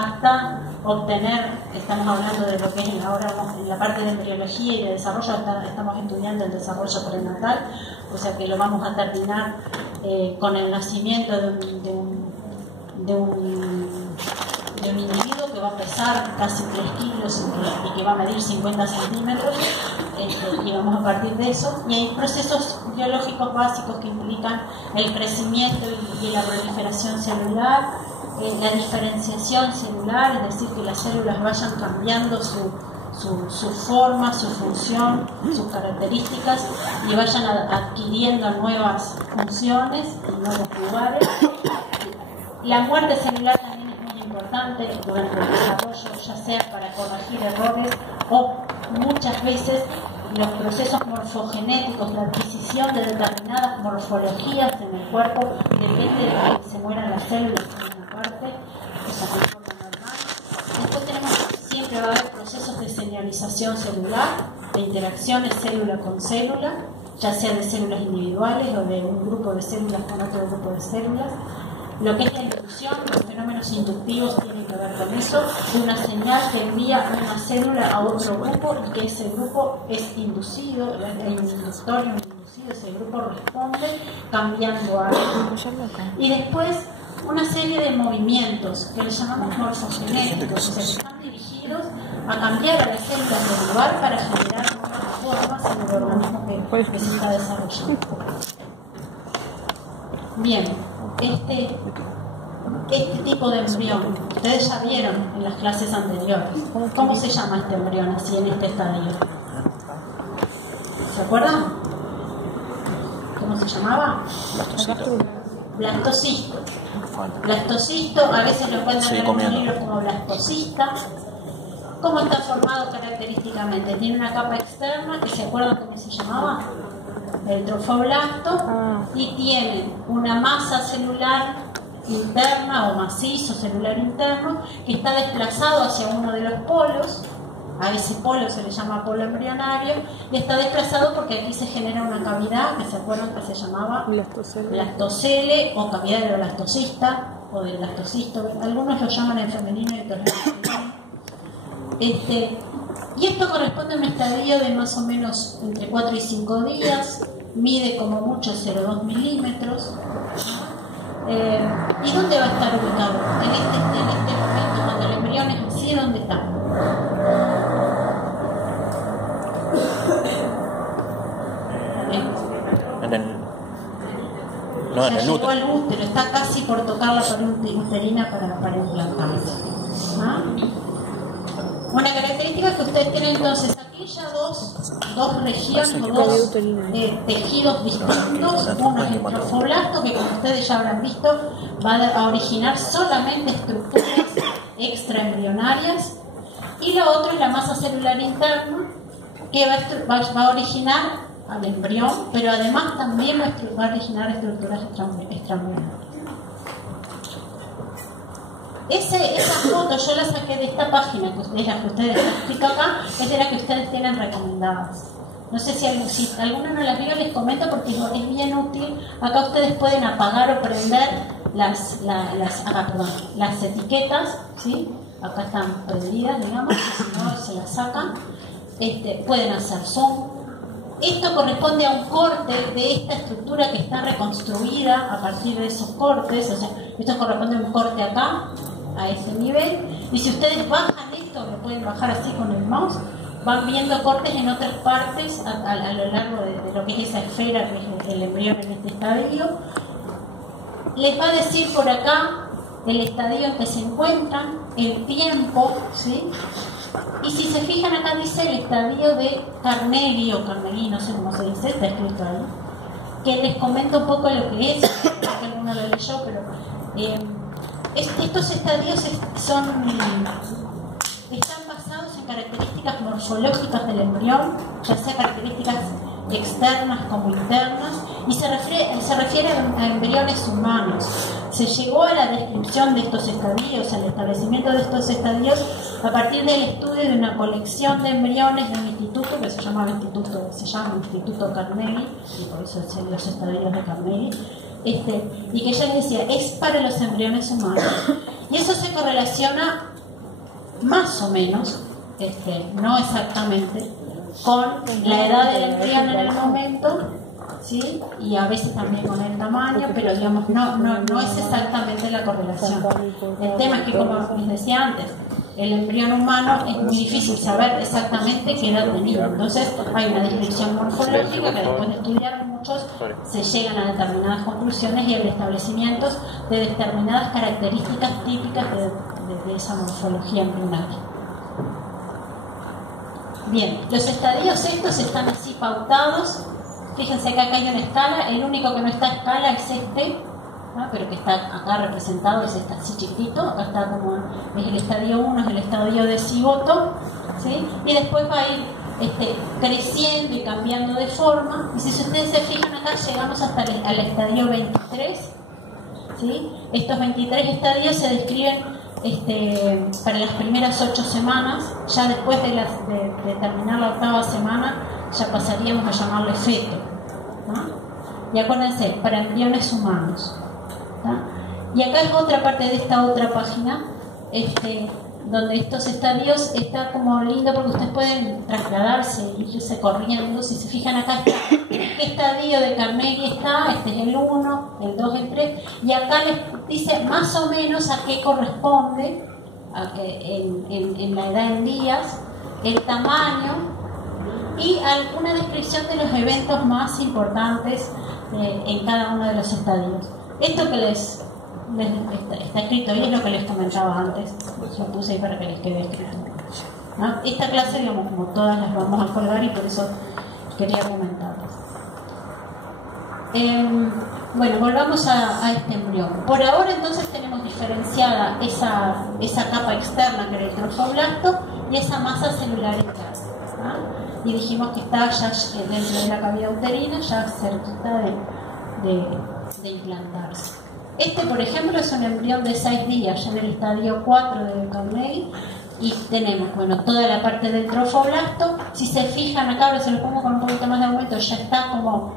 hasta obtener, estamos hablando de lo que es ahora en la parte de embriología y de desarrollo, estamos estudiando el desarrollo prenatal, o sea que lo vamos a terminar con el nacimiento de un individuo que va a pesar casi 3 kilos y que va a medir 50 centímetros, y vamos a partir de eso. Y hay procesos biológicos básicos que implican el crecimiento y la proliferación celular, la diferenciación celular, es decir, que las células vayan cambiando su forma, su función, sus características y vayan adquiriendo nuevas funciones y nuevos lugares. La muerte celular también es muy importante durante el desarrollo, ya sea para corregir errores o muchas veces los procesos morfogenéticos, la adquisición de determinadas morfologías en el cuerpo, depende de que se mueran las células en una parte, esa es la forma normal. Después siempre va a haber procesos de señalización celular, de interacciones célula con célula, ya sea de células individuales o de un grupo de células con otro grupo de células. Lo que es la inducción, los fenómenos inductivos tienen que ver con eso, una señal que envía una célula a otro grupo y que ese grupo es inducido, hay un inductor y un inducido, ese grupo responde cambiando algo. Y después una serie de movimientos que le llamamos morfogenéticos, o sea, que están dirigidos a cambiar a las células del lugar para generar nuevas formas en el organismo que se está desarrollando. Bien. Este tipo de embrión, ustedes ya vieron en las clases anteriores. ¿Cómo se llama este embrión así en este estadio? ¿Se acuerdan? ¿Cómo se llamaba? Blastocisto. Blastocisto, a veces lo pueden ver en los libros como blastocista. ¿Cómo está formado característicamente? Tiene una capa externa, que se acuerdan cómo se llamaba, el trofoblasto, y tiene una masa celular interna o macizo celular interno que está desplazado hacia uno de los polos. A ese polo se le llama polo embrionario y está desplazado porque aquí se genera una cavidad que se acuerdan que se llamaba blastocele o cavidad del blastocista o del blastocisto. Algunos lo llaman en femenino y otros en masculino. Y esto corresponde a un estadio de más o menos entre 4 y 5 días, mide como mucho 0,2 milímetros. ¿Y dónde va a estar ubicado? En este momento, cuando el embrión es así, ¿dónde está? En el útero. Al útero, está casi por tocar la pared uterina para implantarse. Una característica que ustedes tienen entonces aquí ya dos regiones o dos tejidos distintos. Uno es el trofoblasto, que como ustedes ya habrán visto va a originar solamente estructuras extraembrionarias, y lo otro es la masa celular interna, que va a originar al embrión, pero además también va a originar estructuras extraembrionarias. Esa foto yo la saqué de esta página, que ustedes explican acá, es de la que ustedes tienen recomendadas. No sé si alguno no las vio, les comento porque es bien útil. Acá ustedes pueden apagar o prender las etiquetas, ¿sí? Acá están prendidas, digamos, si no se las sacan. Pueden hacer zoom. Esto corresponde a un corte de esta estructura que está reconstruida a partir de esos cortes, o sea, esto corresponde a un corte acá, a ese nivel, y si ustedes bajan esto, lo pueden bajar así con el mouse, van viendo cortes en otras partes a lo largo de lo que es esa esfera que es el embrión en este estadio. Les va a decir por acá el estadio en que se encuentran, el tiempo, ¿sí? Y si se fijan acá dice el estadio de Carneghi o Carneghi, no sé cómo se dice, está escrito ahí, que les comento un poco lo que es, porque alguno lo leyó, pero estos estadios están basados en características morfológicas del embrión, ya sea características externas como internas, y se refiere a embriones humanos. Se llegó a la descripción de estos estadios, al establecimiento de estos estadios, a partir del estudio de una colección de embriones de un instituto que se llama Instituto Carneghi, y por eso son los estadios de Carneghi, y que ya les decía, es para los embriones humanos. Y eso se correlaciona más o menos, no exactamente, con la edad del embrión en el momento, ¿sí? Y a veces también con el tamaño, pero digamos, no es exactamente la correlación. El tema es que, como les decía antes, el embrión humano es muy difícil saber exactamente qué edad tenía. Entonces hay una descripción morfológica que después de estudiar muchos se llegan a determinadas conclusiones y al establecimiento de determinadas características típicas de esa morfología embrionaria. Bien, los estadios estos están así pautados. Fíjense que acá hay una escala, el único que no está a escala es ¿no? Pero que está acá representado, es así chiquitito, acá está como es el estadio 1, es el estadio de cigoto, ¿sí? Y después va a ir creciendo y cambiando de forma. Y si ustedes se fijan acá, llegamos hasta el estadio 23, ¿sí? Estos 23 estadios se describen para las primeras 8 semanas. Ya después de terminar la 8ª semana ya pasaríamos a llamarle feto, ¿no? Y acuérdense, para embriones humanos, ¿no? Y acá es otra parte de esta otra página, donde estos estadios está como lindo porque ustedes pueden trasladarse y irse corriendo. Si se fijan acá está qué estadio de Carnegie está, este es el 1, el 2, el 3, y acá les dice más o menos a qué corresponde, a que en la edad en días, el tamaño y alguna descripción de los eventos más importantes en cada uno de los estadios. Esto que les está escrito ahí es lo que les comentaba antes, lo puse ahí para que les quede escrito, ¿no? Esta clase, digamos, como todas las vamos a colgar y por eso quería comentarles. Bueno, volvamos a este embrión. Por ahora entonces tenemos diferenciada esa capa externa que era el trofoblasto y esa masa celular interna, ¿no? Y dijimos que está ya dentro de la cavidad uterina, ya cerquita de implantarse. Por ejemplo, es un embrión de 6 días, ya en el estadio 4 de Carnegie, y tenemos, bueno, toda la parte del trofoblasto. Si se fijan acá, ahora se lo pongo con un poquito más de aumento, ya está como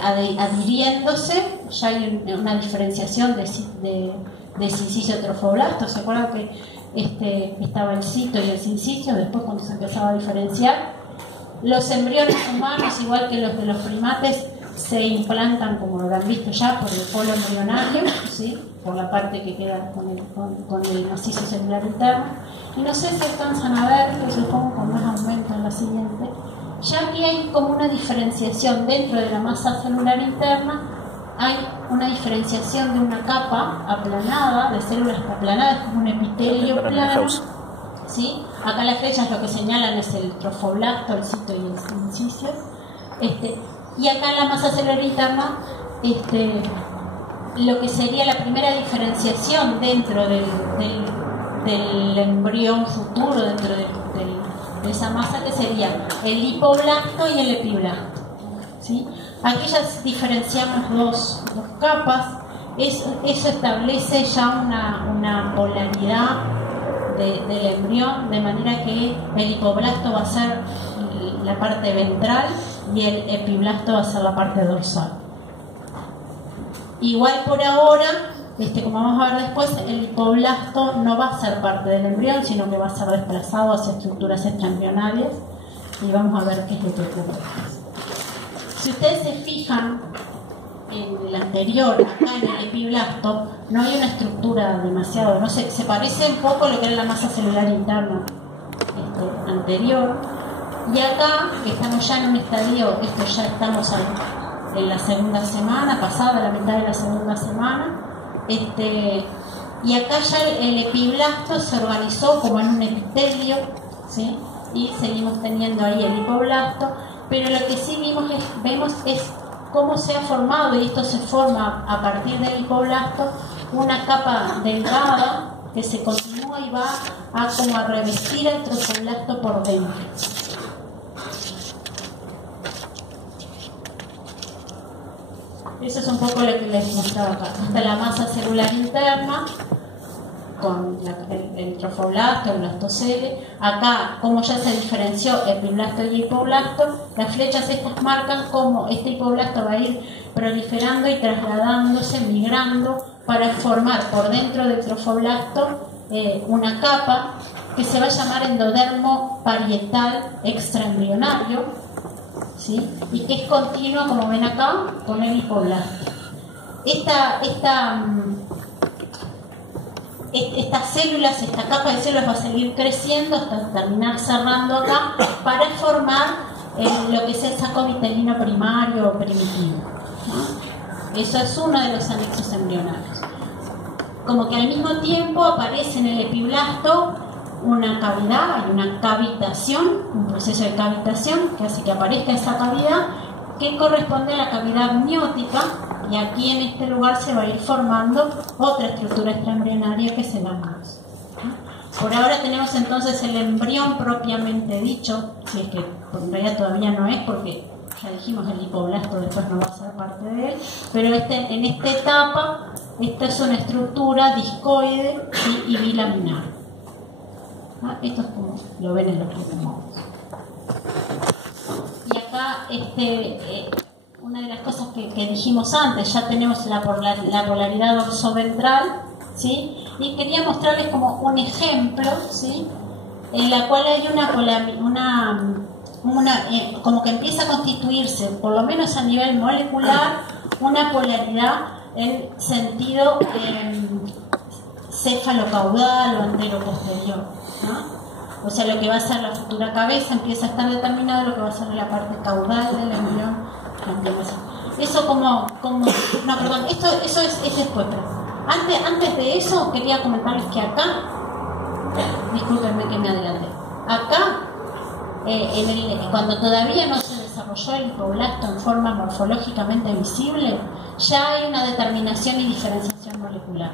adhiriéndose, ya hay una diferenciación de sincicio trofoblasto. ¿Se acuerdan que estaba el cito y el sincicio? Después, cuando se empezaba a diferenciar, los embriones humanos, igual que los de los primates, se implantan, como lo han visto ya, por el polo embrionario, ¿sí? Por la parte que queda con el macizo celular interno. Y no sé si alcanzan a ver, que se lo pongo con más aumento en la siguiente, ya que hay como una diferenciación dentro de la masa celular interna. Hay una diferenciación de una capa aplanada, de células aplanadas, como un epitelio plano, ¿sí? Acá las flechas lo que señalan es el trofoblasto, el cito y el sincicio. Y acá en la masa celular interna, lo que sería la primera diferenciación dentro del embrión futuro, dentro de esa masa, que sería el lipoblasto y el epiblasto, ¿sí? Aquí ya diferenciamos dos capas. Eso establece ya una polaridad del embrión, de manera que el lipoblasto va a ser la parte ventral y el epiblasto va a ser la parte dorsal. Igual por ahora, como vamos a ver después, el lipoblasto no va a ser parte del embrión, sino que va a ser desplazado hacia estructuras extraembrionarias, y vamos a ver qué es lo que ocurre. Si ustedes se fijan en el anterior, acá en el epiblasto, no hay una estructura demasiado, no sé, se parece un poco a lo que era la masa celular interna anterior. Y acá, que estamos ya en un estadio, ya estamos en la segunda semana, pasada la mitad de la segunda semana, y acá ya el epiblasto se organizó como en un epitelio, ¿sí? Y seguimos teniendo ahí el lipoblasto, pero lo que sí vemos es cómo se ha formado, y esto se forma a partir del lipoblasto, una capa delgada que se continúa y va como a revestir el trofoblasto por dentro. Eso es un poco lo que les mostraba acá. Está la masa celular interna con el trofoblasto, el blastocele. Acá, como ya se diferenció epiblasto y hipoblasto, las flechas estas marcan cómo este hipoblasto va a ir proliferando y trasladándose, migrando para formar por dentro del trofoblasto una capa que se va a llamar endodermo parietal extraembrionario, ¿sí? Y que es continua, como ven acá, con el hipoblasto. Estas células, esta capa de células va a seguir creciendo hasta terminar cerrando acá para formar lo que es el saco vitelino primario o primitivo, ¿no? Eso es uno de los anexos embrionarios. Como que al mismo tiempo aparece en el epiblasto una cavidad, hay una cavitación, un proceso de cavitación que hace que aparezca esa cavidad que corresponde a la cavidad amniótica, y aquí en este lugar se va a ir formando otra estructura extraembrionaria que es el ánus. Por ahora tenemos entonces el embrión propiamente dicho, si es que en realidad todavía no es, porque ya dijimos el hipoblasto después no va a ser parte de él, pero en esta etapa esta es una estructura discoide y bilaminar. Esto es como lo ven en los modos. Y acá una de las cosas que dijimos antes, ya tenemos la polaridad dorsoventral, ¿sí? Y quería mostrarles como un ejemplo, ¿sí? En la cual hay como que empieza a constituirse, por lo menos a nivel molecular, una polaridad en sentido cefalocaudal o antero-posterior, ¿no? O sea, lo que va a ser la futura cabeza empieza a estar determinado, lo que va a ser la parte caudal del embrión también. Eso no, perdón, eso es después, pero antes de eso quería comentarles que acá, discúlpenme que me adelanté, acá, cuando todavía no se desarrolló el hipoblasto en forma morfológicamente visible, ya hay una determinación y diferenciación molecular.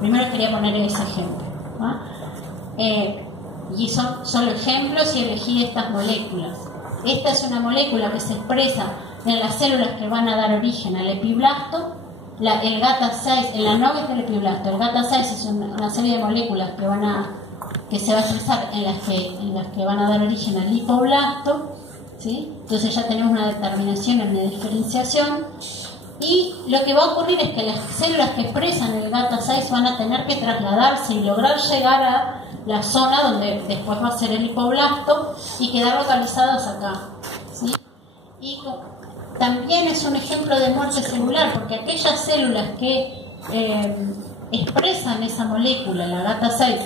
Primero quería poner ese ejemplo, ¿no? Y son solo ejemplos y elegí estas moléculas. Esta es una molécula que se expresa en las células que van a dar origen al epiblasto. El GATA6, en la novia del epiblasto, el GATA6 es una serie de moléculas que se va a expresar en las que van a dar origen al hipoblasto, ¿sí? Entonces ya tenemos una determinación en la diferenciación. Y lo que va a ocurrir es que las células que expresan el GATA6 van a tener que trasladarse y lograr llegar a la zona donde después va a ser el hipoblasto y quedar localizadas acá, ¿sí? Y también es un ejemplo de muerte celular, porque aquellas células que expresan esa molécula, la GATA6,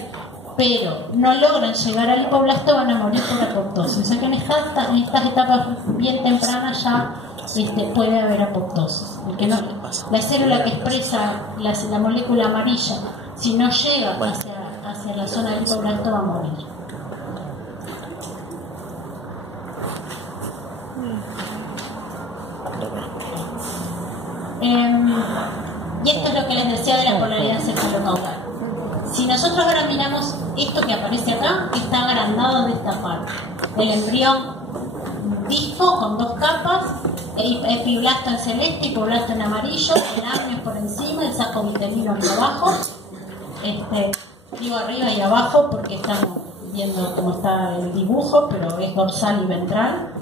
pero no logran llegar al hipoblasto, van a morir por apoptosis. O sea que en estas etapas bien tempranas ya puede haber apoptosis. La célula que expresa la molécula amarilla, si no llega hacia la zona del hipoblasto, va a morir. Y esto es lo que les decía de la polaridad cefalocaudal. Si nosotros ahora miramos esto que aparece acá, que está agrandado de esta parte, el embrión disco con dos capas, epiblasto en celeste, hipoblasto en amarillo, el amnios por encima, el saco vitelino arriba abajo, digo arriba y abajo porque estamos viendo cómo está el dibujo, pero es dorsal y ventral.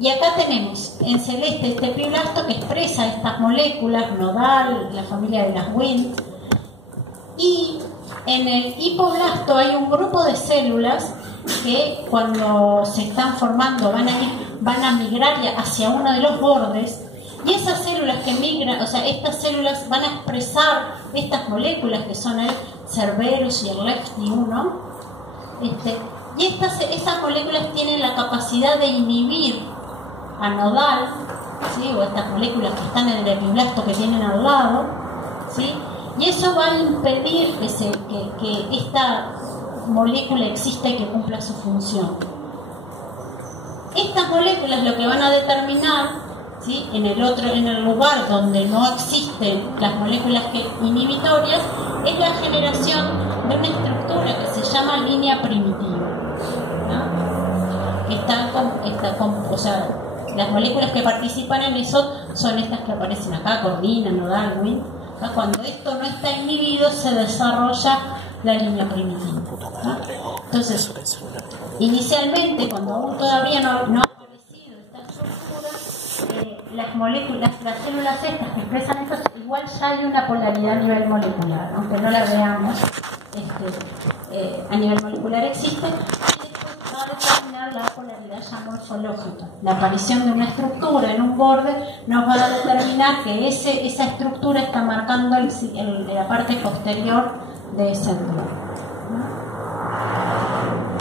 Y acá tenemos en celeste este epiblasto que expresa estas moléculas, nodal, la familia de las Wnt, y en el hipoblasto hay un grupo de células que cuando se están formando van a migrar hacia uno de los bordes, y esas células que migran, o sea, estas células van a expresar estas moléculas que son el Cerberus y el LEFT1, y estas moléculas tienen la capacidad de inhibir a nodal, ¿sí? O estas moléculas que están en el epiblasto que tienen al lado, ¿sí? Y eso va a impedir que esta molécula exista y que cumpla su función. Estas moléculas lo que van a determinar, ¿sí? en el lugar donde no existen las moléculas inhibitorias, es la generación de una estructura que se llama línea primitiva, ¿no? O sea, las moléculas que participan en eso son estas que aparecen acá, cordina, nodal, Wnt. Cuando esto no está inhibido, se desarrolla la línea primitiva, ¿no? Entonces, inicialmente, cuando aún todavía no ha aparecido esta estructura, las moléculas, las células estas que expresan esto, igual ya hay una polaridad a nivel molecular, aunque no la veamos, a nivel molecular existe, y después va a determinar la polaridad ya morfológica. La aparición de una estructura en un borde nos va a determinar que esa estructura está marcando la parte posterior de ese entorno.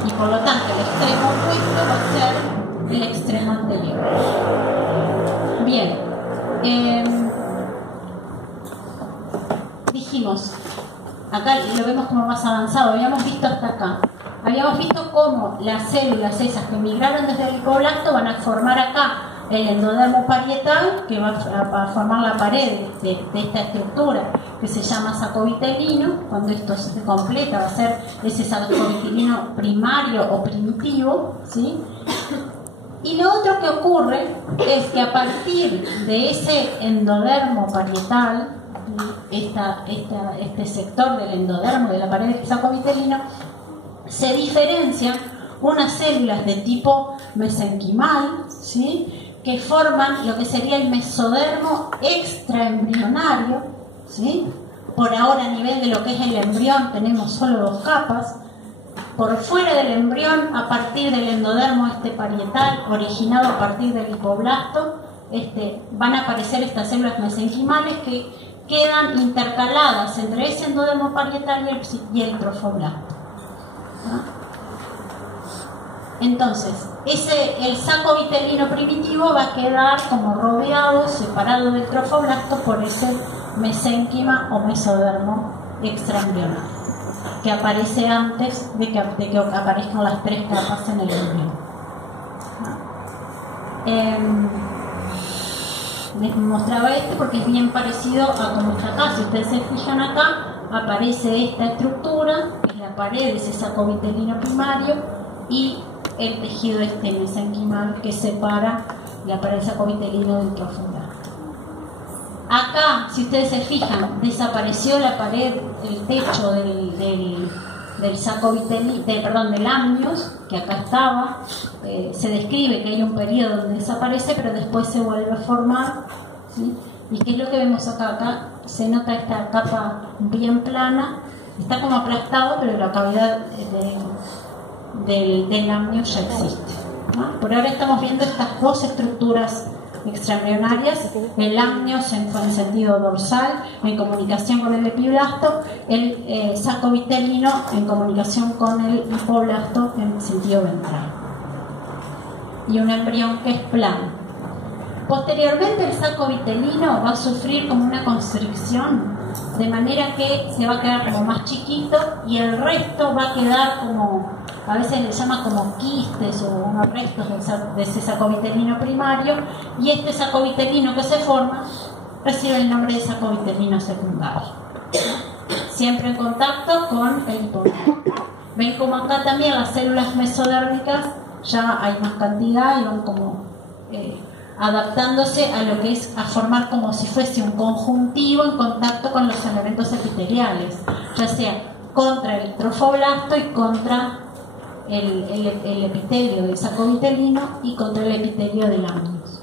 Y por lo tanto el extremo opuesto va a ser el extremo anterior. Bien, dijimos, acá lo vemos como más avanzado, habíamos visto hasta acá, habíamos visto cómo las células esas que migraron desde el hipoblasto van a formar acá el endodermo parietal, que va a formar la pared de esta estructura que se llama saco vitelino. Cuando esto se completa va a ser ese saco vitelino primario o primitivo, ¿sí? Y lo otro que ocurre es que a partir de ese endodermo parietal, este sector del endodermo de la pared del saco vitelino, se diferencian unas células de tipo mesenquimal, ¿sí?, que forman lo que sería el mesodermo extraembrionario, ¿sí? Por ahora a nivel de lo que es el embrión tenemos solo 2 capas. Por fuera del embrión, a partir del endodermo parietal, originado a partir del hipoblasto, van a aparecer estas células mesenquimales que quedan intercaladas entre ese endodermo parietal y el trofoblasto. ¿No? Entonces, el saco vitelino primitivo va a quedar como rodeado, separado del trofoblasto por ese mesénquima o mesodermo extraembrionario, que aparece antes de que aparezcan las 3 capas en el embrión. Les mostraba porque es bien parecido a como está acá. Si ustedes se fijan acá, aparece esta estructura, que es la pared de ese saco vitelino primario, y el tejido mesenquimal que separa la pared del saco vitelino del trofoblasto. Acá, si ustedes se fijan, desapareció la pared, el techo del saco vitelino, del amnios, que acá estaba. Se describe que hay un periodo donde desaparece, pero después se vuelve a formar, ¿sí? ¿Y qué es lo que vemos acá? Acá se nota esta capa bien plana, está como aplastado, pero la cavidad del amnios ya existe, ¿no? Por ahora estamos viendo estas 2 estructuras extraembrionarias, el amnios en sentido dorsal en comunicación con el epiblasto, el saco vitelino en comunicación con el hipoblasto en sentido ventral, y un embrión que es plano. Posteriormente el saco vitelino va a sufrir como una constricción, de manera que se va a quedar como más chiquito y el resto va a quedar como, a veces le llama como quistes o unos restos de ese saco vitelino primario, y este saco vitelino que se forma recibe el nombre de saco vitelino secundario, siempre en contacto con el hipoblasto. Ven como acá también las células mesodérmicas ya hay más cantidad y van como adaptándose a lo que es a formar como si fuese un conjuntivo en contacto con los elementos epiteliales, ya sea contra el trofoblasto y contra el epitelio del saco vitelino y contra el epitelio del amnios,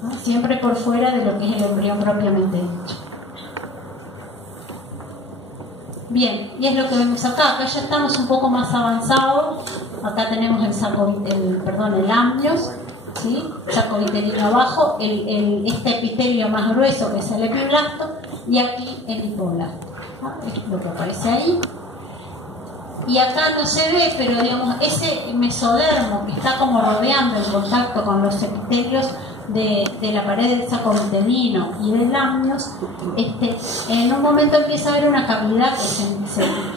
¿no? Siempre por fuera de lo que es el embrión propiamente dicho. Bien, y es lo que vemos acá. Acá ya estamos un poco más avanzados. Acá tenemos el amnios, ¿sí? Saco vitelino abajo, este epitelio más grueso que es el epiblasto, y aquí el hipoblasto, ¿no? Es lo que aparece ahí. Y acá no se ve, pero digamos, ese mesodermo que está como rodeando el contacto con los epitelios de la pared del saco vitelino y del amnios, en un momento empieza a haber una cavidad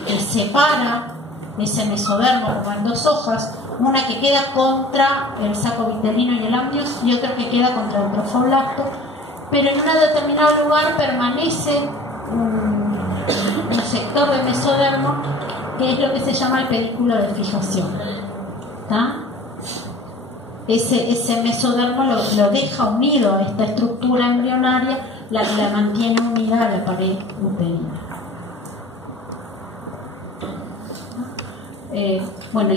que separa ese mesodermo como en 2 hojas, una que queda contra el saco vitelino y el amnios y otra que queda contra el trofoblasto, pero en un determinado lugar permanece un sector de mesodermo que es lo que se llama el pedículo de fijación, ¿tá? Ese mesodermo lo deja unido a esta estructura embrionaria, la mantiene unida a la pared uterina. Bueno,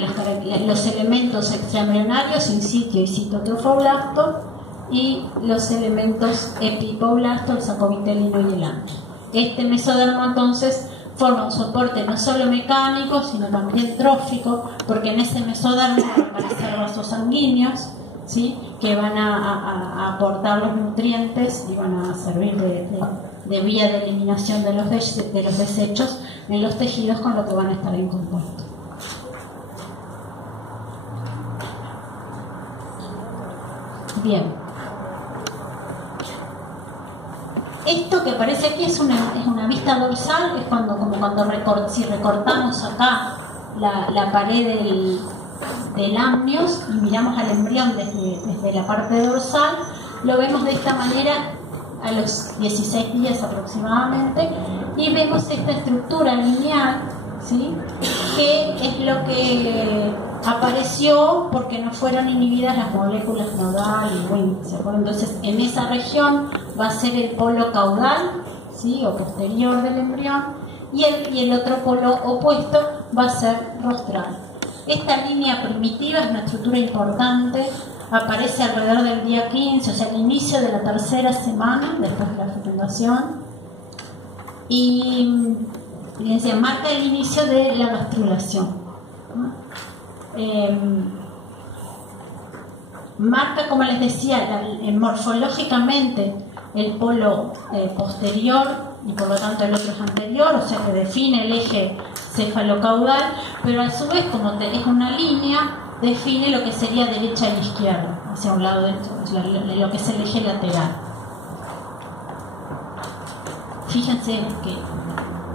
los elementos extraembrionarios, in sitio y citotrofoblasto, y los elementos epipoblasto, el sacovitelino y el amnio. Este mesodermo entonces forma un soporte no solo mecánico, sino también trófico, porque en ese mesodermo van a aparecer vasos sanguíneos, ¿sí?, que van a aportar los nutrientes y van a servir de vía de eliminación de los desechos en los tejidos, con lo que van a estar en contacto. Bien. Esto que aparece aquí es una vista dorsal, es si recortamos acá la pared del amnios y miramos al embrión desde la parte dorsal, lo vemos de esta manera a los 16 días aproximadamente, y vemos esta estructura lineal, ¿sí?, que es lo que apareció porque no fueron inhibidas las moléculas nodal y Wnt, ¿se acuerdan? Entonces en esa región va a ser el polo caudal, ¿sí?, o posterior del embrión, y el otro polo opuesto va a ser rostral. Esta línea primitiva es una estructura importante, aparece alrededor del día 15, o sea, al inicio de la tercera semana después de la fecundación, y fíjense, marca el inicio de la gastrulación, ¿no? Marca, como les decía, morfológicamente el polo posterior, y por lo tanto el otro es anterior, o sea que define el eje cefalocaudal, pero a su vez, como es una línea, define lo que sería derecha e izquierda, hacia un lado de lo que es el eje lateral. Fíjense que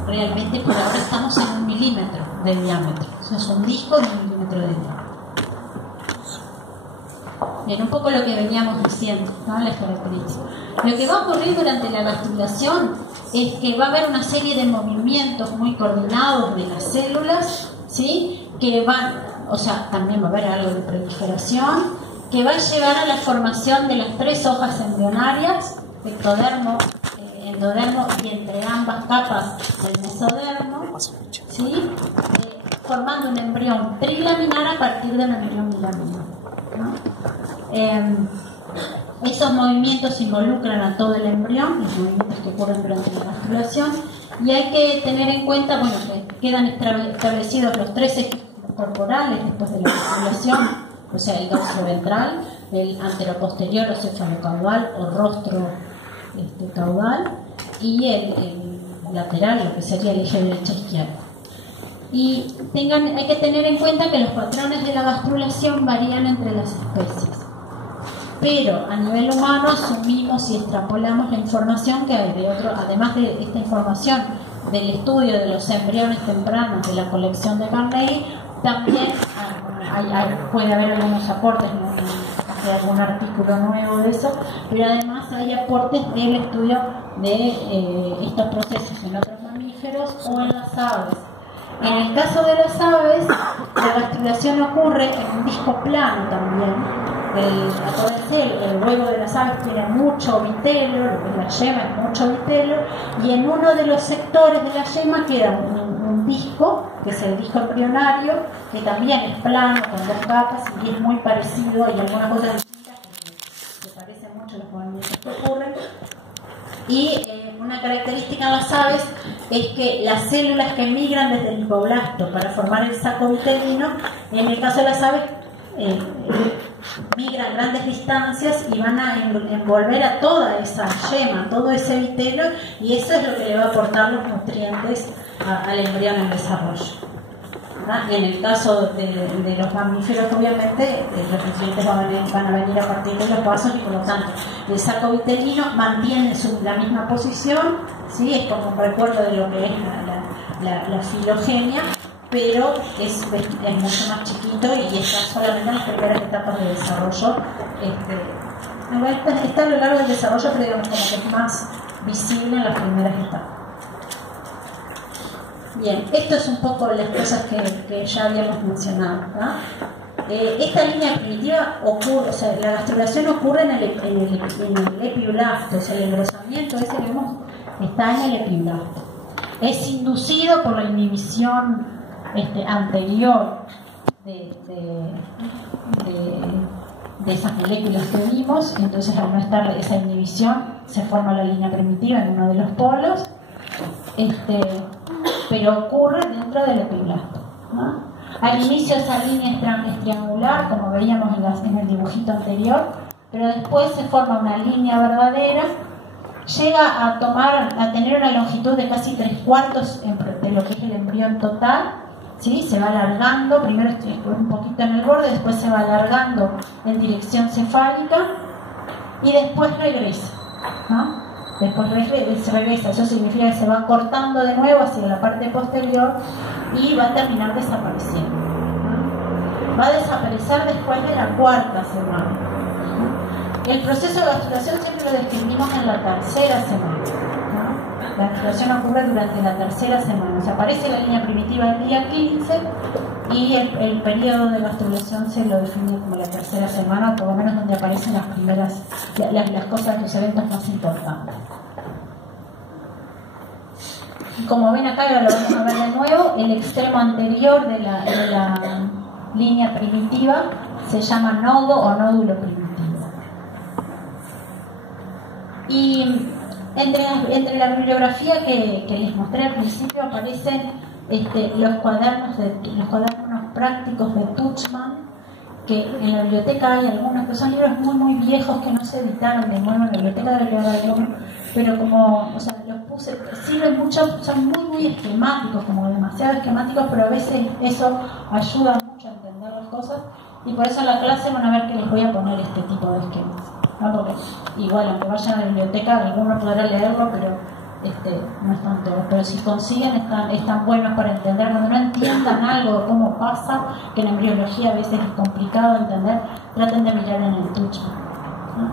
realmente por ahora estamos en 1 milímetro de diámetro, o sea, es un disco de 1 milímetro de diámetro. Bien, un poco lo que veníamos diciendo, ¿no?, las características. Lo que va a ocurrir durante la gastrulación es que va a haber una serie de movimientos muy coordinados de las células, ¿sí?, que van, o sea, también va a haber algo de proliferación, que va a llevar a la formación de las 3 hojas embrionarias, ectodermo, endodermo y entre ambas capas del mesodermo, ¿sí?, formando un embrión trilaminar a partir de un embrión bilaminar, ¿no? Esos movimientos involucran a todo el embrión, los movimientos que ocurren durante la gastrulación, y hay que tener en cuenta, bueno, que quedan establecidos los 3 ejes corporales después de la gastrulación, o sea, el dorso ventral, el anteroposterior o cefalocaudal o rostro caudal, y el lateral, lo que sería el eje derecha-izquierda. Y hay que tener en cuenta que los patrones de la gastrulación varían entre las especies, pero a nivel humano asumimos y extrapolamos la información que hay de otro, además de esta información del estudio de los embriones tempranos de la colección de Carnegie, también puede haber algunos aportes, ¿no?, de algún artículo nuevo de eso, pero además hay aportes del estudio de estos procesos en otros mamíferos o en las aves. En el caso de las aves, la gastrulación ocurre en un disco plano también. El huevo de las aves tiene mucho vitelo, lo que es la yema es mucho vitelo, y en uno de los sectores de la yema queda un disco, que es el disco embrionario, que también es plano, con 2 capas, y es muy parecido, hay algunas cosas distintas que parecen mucho los movimientos que ocurren. Y una característica en las aves es que las células que migran desde el hipoblasto para formar el saco vitelino, en el caso de las aves, migran grandes distancias y van a envolver a toda esa yema, todo ese vitelo, y eso es lo que le va a aportar los nutrientes al embrión en desarrollo, ¿verdad? Y en el caso de los mamíferos, obviamente, los nutrientes van a venir a partir de los vasos, y por lo tanto el saco vitelino mantiene la misma posición, ¿sí? Es como un recuerdo de lo que es la filogenia, pero es mucho más chiquito y está solamente en las primeras etapas de desarrollo. Está a lo largo del desarrollo, pero digamos como que es más visible en las primeras etapas. Bien, esto es un poco las cosas que ya habíamos mencionado, ¿no? Esta línea primitiva ocurre, o sea, la gastrulación ocurre en el epiblasto, o sea, el engrosamiento ese que vemos está en el epiblasto. Es inducido por la inhibición de esas moléculas que vimos, entonces al no estar esa inhibición se forma la línea primitiva en uno de los polos, pero ocurre dentro del epiblasto, ¿no? Al inicio esa línea es triangular, como veíamos en el dibujito anterior, pero después se forma una línea verdadera, llega a tener una longitud de casi 3/4 de lo que es el embrión total, ¿sí? Se va alargando, primero un poquito en el borde, después se va alargando en dirección cefálica y después regresa, ¿no? Después regresa, eso significa que se va cortando de nuevo hacia la parte posterior y va a terminar desapareciendo, ¿no? Va a desaparecer después de la 4ª semana, ¿no? El proceso de gastrulación siempre lo describimos en la 3ª semana, ¿no? La gastrulación ocurre durante la 3ª semana, o sea, aparece la línea primitiva el día 15 y el periodo de gastrulación se lo define como la 3ª semana, por lo menos donde aparecen las primeras, las cosas, los eventos más importantes. Como ven acá, ahora lo vamos a ver de nuevo, el extremo anterior de la línea primitiva se llama nodo o nódulo primitivo. Y entre la bibliografía que les mostré al principio aparecen los cuadernos prácticos de Tuchman, que en la biblioteca hay algunos que son libros muy muy viejos que no se editaron de nuevo en la biblioteca de la, pero como, o sea, los puse, sirven mucho, son muy muy esquemáticos, como demasiado esquemáticos, pero a veces eso ayuda mucho a entender las cosas, y por eso en la clase van a ver que les voy a poner este tipo de esquemas, ¿no? Porque igual aunque vayan a la biblioteca alguno podrá leerlo, pero no están todos, pero si consiguen están buenos para entender. Cuando no entiendan algo, cómo pasa, que en embriología a veces es complicado entender, traten de mirar en el Tuchman, ¿no?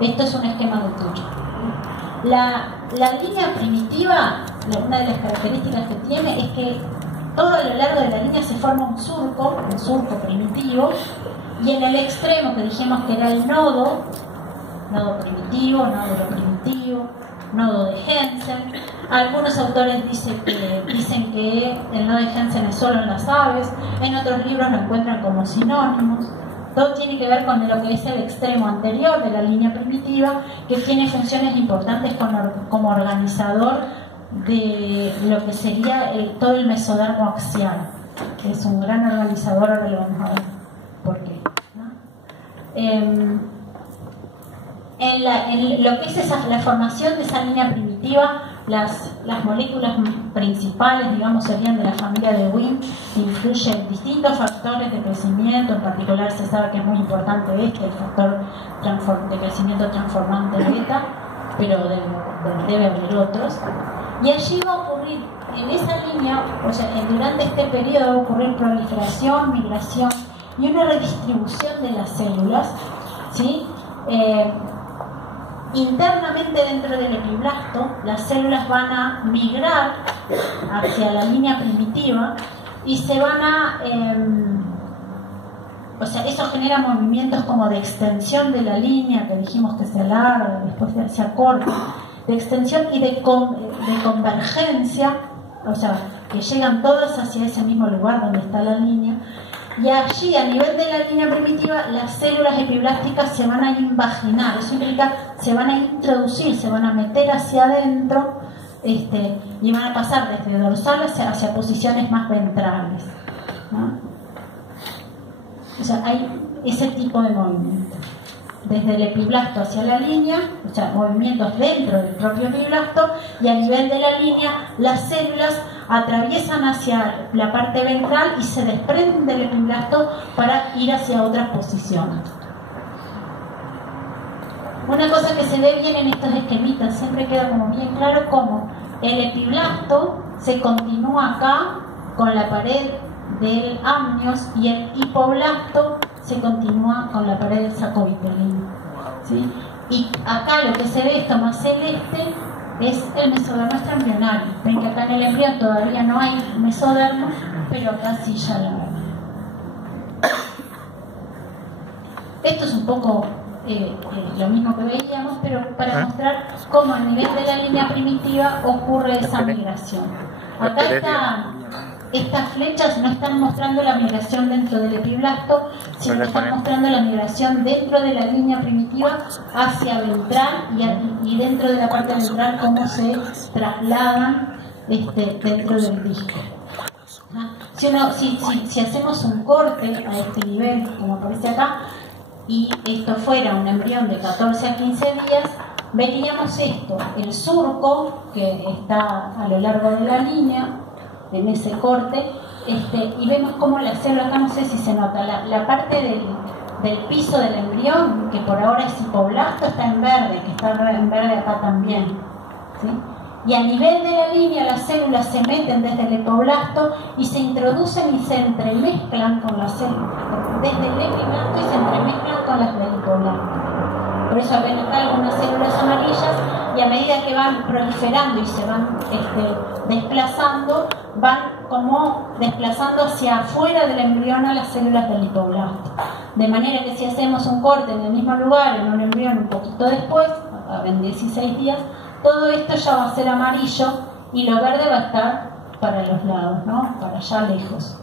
Esto es un esquema de Tuchman. La línea primitiva, una de las características que tiene es que todo a lo largo de la línea se forma un surco primitivo, y en el extremo que dijimos que era el nodo primitivo, nódulo primitivo, nodo de Hensen. Algunos autores dicen que el nodo de Hensen es solo en las aves, en otros libros lo encuentran como sinónimos. Todo tiene que ver con lo que es el extremo anterior de la línea primitiva, que tiene funciones importantes como organizador de lo que sería todo el mesodermo axial, que es un gran organizador. Ahora lo vamos a ver por qué, ¿no? En lo que es la formación de esa línea primitiva, las moléculas principales, digamos, serían de la familia de Wnt, influyen distintos factores de crecimiento. En particular se sabe que es muy importante el factor de crecimiento transformante beta, pero debe haber otros. Y allí va a ocurrir, en esa línea, o sea, durante este periodo va a ocurrir proliferación, migración y una redistribución de las células, ¿sí? Internamente dentro del epiblasto, las células van a migrar hacia la línea primitiva y se van a... o sea, eso genera movimientos como de extensión de la línea, que dijimos que se alarga, después se acorta, de extensión y de convergencia, o sea, que llegan todos hacia ese mismo lugar donde está la línea. Y allí, a nivel de la línea primitiva, las células epiblásticas se van a invaginar, eso implica se van a introducir, se van a meter hacia adentro, y van a pasar desde dorsales hacia posiciones más ventrales, ¿no? O sea, hay ese tipo de movimiento. Desde el epiblasto hacia la línea, o sea, movimientos dentro del propio epiblasto, y a nivel de la línea, las células atraviesan hacia la parte ventral y se desprenden del epiblasto para ir hacia otras posiciones. Una cosa que se ve bien en estos esquemitas, siempre queda como bien claro cómo el epiblasto se continúa acá con la pared del amnios y el hipoblasto se continúa con la pared del saco vitelino, ¿sí? Y acá lo que se ve, esto más celeste, es el mesodermo extraembrionario. Ven que acá en el embrión todavía no hay mesodermo, pero acá sí ya lo hay. Esto es un poco lo mismo que veíamos, pero para mostrar cómo a nivel de la línea primitiva ocurre esa migración. Acá está estas flechas no están mostrando la migración dentro del epiblasto, sino que están mostrando la migración dentro de la línea primitiva hacia ventral y dentro de la parte ventral cómo se trasladan dentro del disco. Si hacemos un corte a este nivel, como aparece acá, y esto fuera un embrión de 14 a 15 días, veríamos esto, el surco que está a lo largo de la línea, en ese corte, y vemos cómo la célula, acá no sé si se nota, la parte del piso del embrión, que por ahora es hipoblasto, está en verde, que está en verde acá también, ¿sí? Y a nivel de la línea las células se meten desde el hipoblasto y se introducen y se entremezclan con las células, desde el epiblasto y se entremezclan con las del hipoblasto. Por eso ven acá algunas células amarillas y a medida que van proliferando y se van desplazando, van como desplazando hacia afuera del embrión a las células del hipoblasto. De manera que si hacemos un corte en el mismo lugar, en un embrión un poquito después, en 16 días, todo esto ya va a ser amarillo y lo verde va a estar para los lados, ¿no? Para allá lejos.